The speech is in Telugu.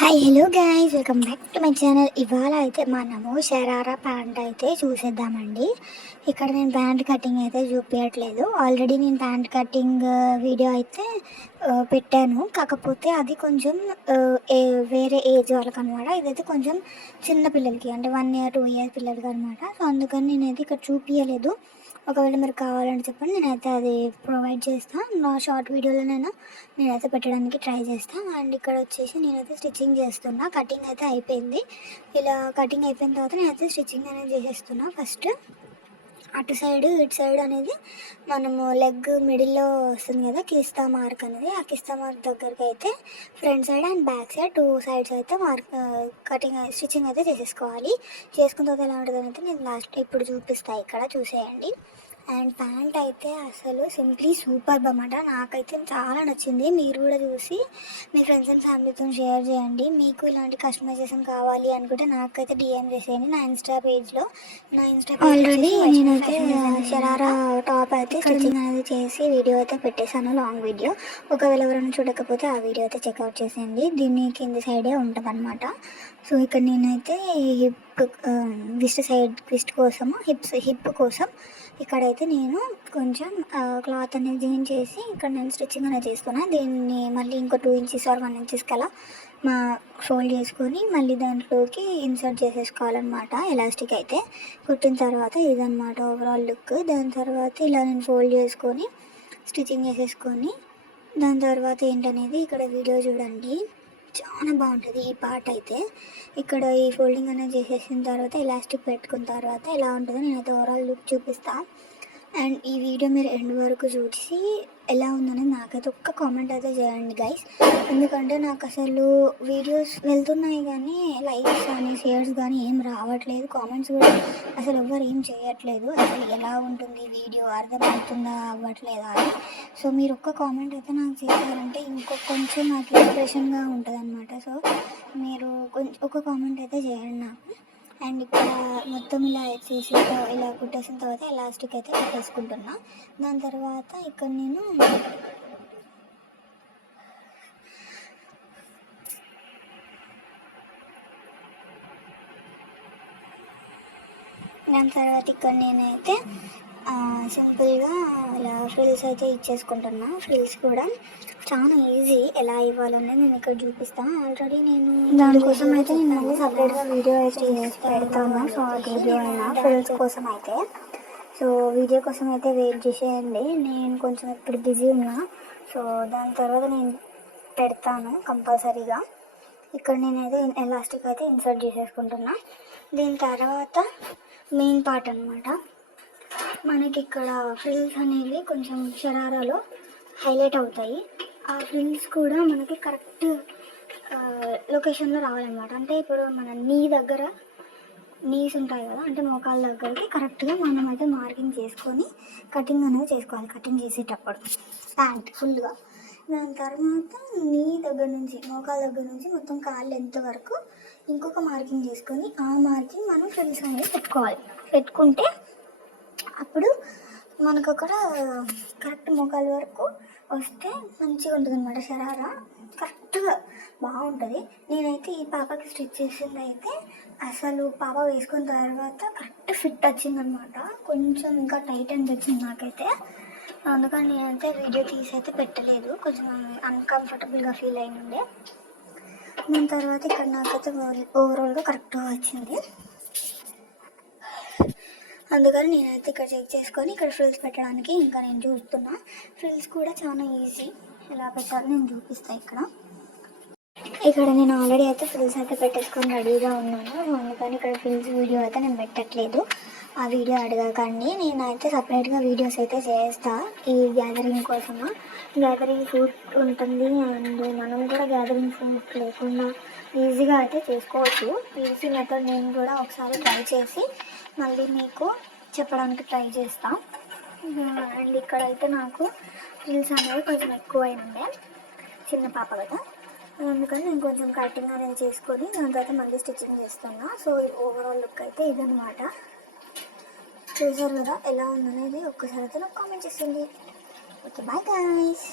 Hi hello guys, welcome back to my channel. ఇవాళ అయితే మనము షరారా ప్యాంట్ అయితే చూసేద్దామండి. ఇక్కడ నేను ప్యాంట్ కటింగ్ అయితే చూపించట్లేదు. ఆల్రెడీ నేను ప్యాంట్ కటింగ్ వీడియో అయితే పెట్టాను. కాకపోతే అది కొంచెం వేరే ఏజ్ వాళ్ళకి అనమాట. ఇదైతే కొంచెం చిన్న పిల్లలకి, అంటే 1 year 2 years పిల్లలకి అనమాట. సో అందుకని నేనైతే ఇక్కడ చూపించలేదు. ఒకవేళ మీరు కావాలని చెప్పండి, నేనైతే అది ప్రొవైడ్ చేస్తాను. నా షార్ట్ వీడియోలోనైనా నేనైతే పెట్టడానికి ట్రై చేస్తాను. అండ్ ఇక్కడ వచ్చేసి నేనైతే స్టిచ్చింగ్ చేస్తున్నా. కటింగ్ అయితే అయిపోయింది. ఇలా కటింగ్ అయిపోయిన తర్వాత నేనైతే స్టిచ్చింగ్ అనేది చేసేస్తున్నా. ఫస్ట్ అటు సైడ్ ఇటు సైడ్ అనేది మనము లెగ్ మిడిల్లో వస్తుంది కదా కిస్తా మార్క్ అనేది, ఆ కిస్తా మార్క్ దగ్గరికి అయితే front side and back side 2 sides అయితే కటింగ్ స్టిచ్చింగ్ అయితే చేసేసుకోవాలి. చేసుకున్న తర్వాత ఎలా ఉంటుంది అయితే నేను లాస్ట్ ఇప్పుడు చూపిస్తాను, ఇక్కడ చూసేయండి. అండ్ ప్యాంట్ అయితే అసలు సింప్లీ సూపర్బ్ అన్నమాట. నాకైతే చాలా నచ్చింది. మీరు కూడా చూసి మీ ఫ్రెండ్స్ అండ్ ఫ్యామిలీతో షేర్ చేయండి. మీకు ఇలాంటి కస్టమైజేషన్ కావాలి అనుకుంటే నాకైతే డిఎం చేసేయండి నా ఇన్స్టా పేజ్లో. నా ఇన్స్టా ఆల్రెడీ నేనైతే షరారా టాప్ అయితే స్టిచ్చింగ్ అనేది చేసి వీడియో అయితే పెట్టేశాను, లాంగ్ వీడియో. ఒకవేళ ఎవరైనా చూడకపోతే ఆ వీడియో అయితే చెక్అవుట్ చేసేయండి. దీన్ని కింది సైడే ఉంటుంది అనమాట. సో ఇక్కడ నేనైతే ట్విస్ట్ కోసము హిప్ కోసం ఇక్కడైతే నేను కొంచెం క్లాత్ అనేది జాయిన్ చేసి ఇక్కడ నేను స్టిచ్చింగ్ అనేది చేస్తున్నా. దీన్ని మళ్ళీ ఇంకో 2 inches or 1 inches కలా ఫోల్డ్ చేసుకొని మళ్ళీ దాంట్లోకి ఇన్సర్ట్ చేసేసుకోవాలన్నమాట. ఎలాస్టిక్ అయితే కుట్టిన తర్వాత ఇదన్నమాట ఓవరాల్ లుక్. దాని తర్వాత ఇలా నేను ఫోల్డ్ చేసుకొని స్టిచ్చింగ్ చేసేసుకొని దాని తర్వాత ఏంటనేది ఇక్కడ వీడియో చూడండి. చాలా బాగుంటుంది ఈ పార్ట్ అయితే. ఇక్కడ ఈ ఫోల్డింగ్ అనేది చేసేసిన తర్వాత ఎలాస్టిక్ పెట్టుకున్న తర్వాత ఎలా ఉంటుందో నేనైతే ఓవరాల్ లుక్ చూపిస్తాను. అండ్ ఈ వీడియో మీరు ఎండ్ వరకు చూసి ఎలా ఉందనేది నాకైతే ఒక్క కామెంట్ అయితే చేయండి గైస్. ఎందుకంటే నాకు అసలు వీడియోస్ వెళ్తున్నాయి కానీ లైక్స్ కానీ షేర్స్ కానీ ఏం రావట్లేదు. కామెంట్స్ కూడా అసలు ఎవ్వరు ఏం చేయట్లేదు. అసలు ఎలా ఉంటుంది వీడియో, అర్థమవుతుందా అవ్వట్లేదా అని. సో మీరు ఒక్క కామెంట్ అయితే నాకు చేశారంటే కొంచెం నాకు ఇన్స్పిరేషన్గా ఉంటుంది అనమాట. సో మీరు ఒక కామెంట్ అయితే చేయండి నాకు. అండ్ ఇక్కడ మొత్తం ఇలా చేసి ఇలా కుట్టేసిన తర్వాత ఎలాస్టిక్ అయితే పెట్టేసుకుంటున్నా. దాని తర్వాత ఇక్కడ నేను నేనైతే సింపుల్గా ఇలా ఫ్రిల్స్ అయితే ఇచ్చేసుకుంటున్నా. ఫ్రిల్స్ కూడా చాలా ఈజీ, ఎలా ఇవ్వాలనేది నేను ఇక్కడ చూపిస్తాను. ఆల్రెడీ నేను దానికోసం అయితే నేను మళ్ళీ సపరేట్గా వీడియో అయితే చేసి పెడతాను, షార్ట్ వీడియో అయినా ఫ్రిల్స్ కోసం అయితే. సో వీడియో కోసం అయితే వెయిట్ చేసేయండి. నేను కొంచెం ఇప్పుడు బిజీ ఉన్నా, సో దాని తర్వాత నేను పెడతాను కంపల్సరీగా. ఇక్కడ నేనైతే ఎలాస్టిక్ అయితే ఇన్సర్ట్ చేసేసుకుంటున్నా. దీని తర్వాత మెయిన్ పార్ట్ అనమాట. మనకి ఇక్కడ ఫ్రిల్స్ అనేవి కొంచెం షరారాలో హైలైట్ అవుతాయి. ఆ ఫ్రిల్స్ కూడా మనకి కరెక్ట్ లొకేషన్లో రావాలన్నమాట. అంటే ఇప్పుడు మన నీస్ ఉంటాయి కదా, అంటే మోకాళ్ళ దగ్గరికి కరెక్ట్గా మనం అయితే మార్కింగ్ చేసుకొని కటింగ్ అనేది చేసుకోవాలి. కటింగ్ చేసేటప్పుడు ప్యాంట్ ఫుల్గా. దాని తర్వాత నీ దగ్గర నుంచి మోకాళ్ళ దగ్గర నుంచి మొత్తం కాళ్ళు ఎంత వరకు ఇంకొక మార్కింగ్ చేసుకొని ఆ మార్కింగ్ మనం ఫ్రిల్స్ అనేది పెట్టుకుంటే అప్పుడు మనకు అక్కడ కరెక్ట్ మోకాల వరకు వస్తే మంచిగా ఉంటుంది అనమాట. షరారా కరెక్ట్గా బాగుంటుంది. నేనైతే ఈ పాపకి స్టిచ్ చేసింది అయితే అసలు పాప వేసుకున్న తర్వాత కరెక్ట్ ఫిట్ వచ్చిందనమాట. కొంచెం ఇంకా టైట్ అని వచ్చింది నాకైతే. అందుకని నేనైతే వీడియో తీసి అయితే పెట్టలేదు, కొంచెం అన్కంఫర్టబుల్గా ఫీల్ అయినుండే. దాని తర్వాత ఇక్కడ నాకైతే ఓవరాల్గా కరెక్ట్గా వచ్చింది. అందుకని నేనైతే ఇక్కడ చెక్ చేసుకొని ఇక్కడ ఫ్రిల్స్ పెట్టడానికి ఇంకా నేను చూస్తున్నా. ఫ్రిల్స్ కూడా చాలా ఈజీ, ఎలా పెట్టాలో నేను చూపిస్తాను. ఇక్కడ నేను ఆల్రెడీ అయితే ఫ్రిల్స్ అయితే పెట్టేసుకొని రెడీగా ఉన్నాను. అందుకని ఇక్కడ ఫ్రిల్స్ వీడియో అయితే నేను పెట్టట్లేదు. ఆ వీడియో అడగకండి, నేనైతే సపరేట్గా వీడియోస్ అయితే చేస్తాను ఈ గ్యాదరింగ్ కోసము. గ్యాదరింగ్ ఫ్రూట్ ఉంటుంది అండ్ మనం కూడా గ్యాదరింగ్ ఫ్రూట్ లేకుండా ఈజీగా అయితే చేసుకోవచ్చు. ఈజీ మెథడ్ నేను కూడా ఒకసారి ట్రై చేసి మళ్ళీ మీకు చెప్పడానికి ట్రై చేస్తాను. అండ్ ఇక్కడైతే నాకు ఫ్రిల్స్ అనేవి కొంచెం ఎక్కువైండే, చిన్న పాప కదా, అందుకని నేను కొంచెం కటింగ్ అనేది చేసుకొని దాని తర్వాత మళ్ళీ స్టిచ్చింగ్ చేస్తున్నా. సో ఓవరాల్ లుక్ అయితే ఇదనమాట. చూసారు కదా ఎలా ఉందనేది ఒక్కసారి అయితే నాకు కామెంట్ చేసింది. Okay, bye guys.